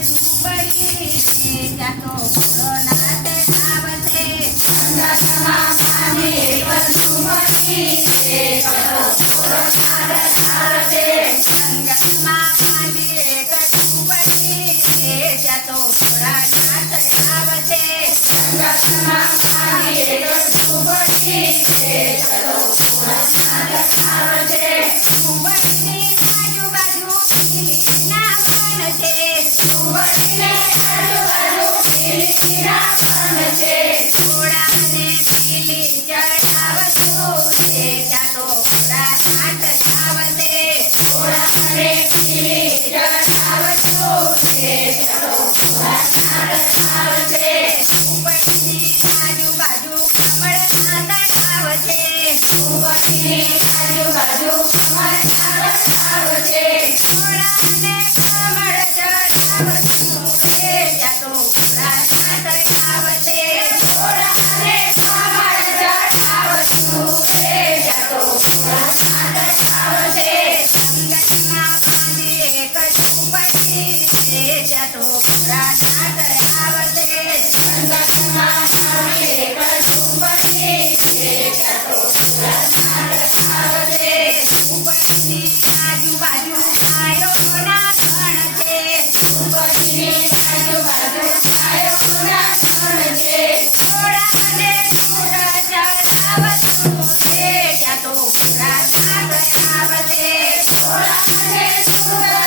झुंबडी रे जातो भोळोनाथ आवते संगतમાં પાણી એક ઝુંબડી રે જાતો ભોળોનાથ આવતે સંગતમાં પાણી એક ઝુંબડી રે જાતો ભોળાનાથ આવતે સંગતમાં પાણી એક ઝુંબડી રે જાતો ભોળોનાથ આવતે ઝુંબડીની આજુબાજુ ખીલીના વન છે ઝુંબડીને આજુબાજુ ખીલીના વન છે ઘોડાને ખીલી ચડાવશું રે જાતો ભોળાનાથ આવતે ઘોડાને ખીલી ચડાવશો રે જાતો ભોળાનાથ આવતે ઝુંબડીની આજુબાજુ કમળના તળાવ છે ઝુંબડીની આજુબાજુ કમળના તળાવ છે ઘોડાને કમળ ચડાવશું રે જાતો ભોળાનાથ આવતે ઘોડાને કમળ ચડાવશું રે જાતો ભોળાનાથ આવતે સંગતમાં બાંધી એક ઝુંપડી રે જાતો ભોળાનાથ આવતે સંગતમાં પાણી એક ઝુંબડી રે જાતો ભોળાનાથ આવતે ઝુંપડીની આજુબાજુ ગાયોના ગણ છે ઝુંબડીની આજુબાજુ ગાયોના ગણ છે ઘોડાને દૂધ ચડાવશું રે જાતો ભોળાનાથ આવતે ઘોડાને દૂધ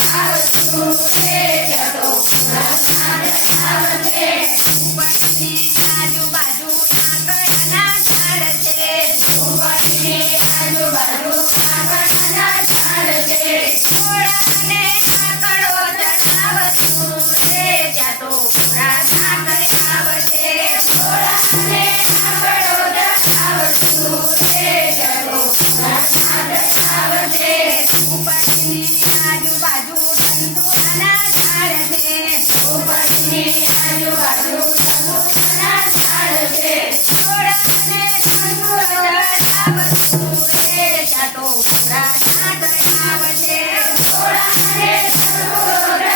ચડાવશું રે જાતો ભોળાનાથ આવતે ઝુંપડીની આજુબાજુ લાકડાના ઝાડ છે ઝુંબડીની આજુબાજુ લાકડાના ઝાડ છે ઘોડાને લાકડો ચડાવશું રે જાતો ભોળાનાથ આવતે ઘોડાને લાકડો ચડાવશું રે જાતો ભોળાનાથ આવતે ઝુંપડીની આજુબાજુ ધંધુના ઝાડ છે ઝુંબડીની આજુબાજુ તંબુના ઝાડ છે ઘોડાને ધંધુ ચડાવશું રે જાતો ભોળાનાથ આવતે ઘોડાને તંબુ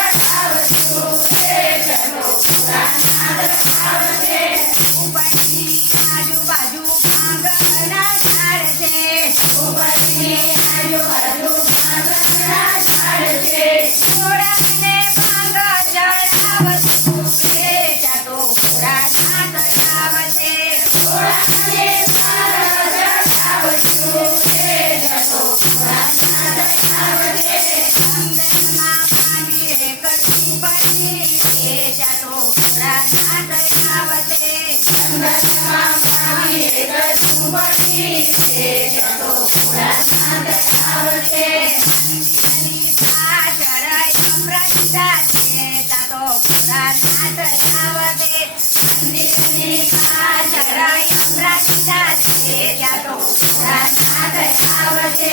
ચડાવશું રે જાતો ભોળાનાથ આવતે ઝુંપડીની આજુબાજુ ભાંગના ઝાડ છે ઝુંબડીની આજુબાજુ ભાંગરના ઝાડ છે ઘોડાને ભાંગ ચડાવશું રે જાતો ભોળાનાથ આવતે ઘોડાને ભાંગ ચડાવશું રે જાતો ભોળાનાથ આવતે સંગતમાં બાંધી એક ઝુંપડી રે જાતો ભોળાનાથ આવતે સંગતમાં પાણી એક ઝુંબડી રે જાતો ભોળાનાથ આવતે મંદિરની પાછળ યમરાજા છે જાતો ભોળાનાથ આવતે મંદિરની પાછળ યમરાજા છે જાતો ભોળાનાથ આવતે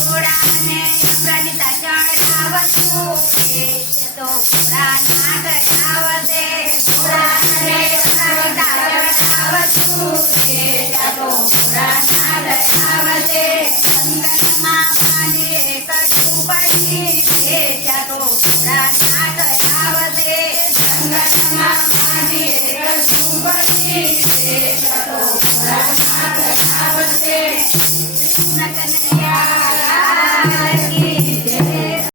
ઘોડાને યમરાજા ચડાવશું રે જાતો ભોળાનાથ આવતે ઘોડાને યમરાજા ચડાવશું રે જાતો ભોળાનાથ આવતે સંગતમાં બાંધી એક ઝુંપડી રે જાતો ભોળાનાથ આવતે સંગતમાં પાણી એક ઝુંબડી રે જાતો ભોળાનાથ આવતે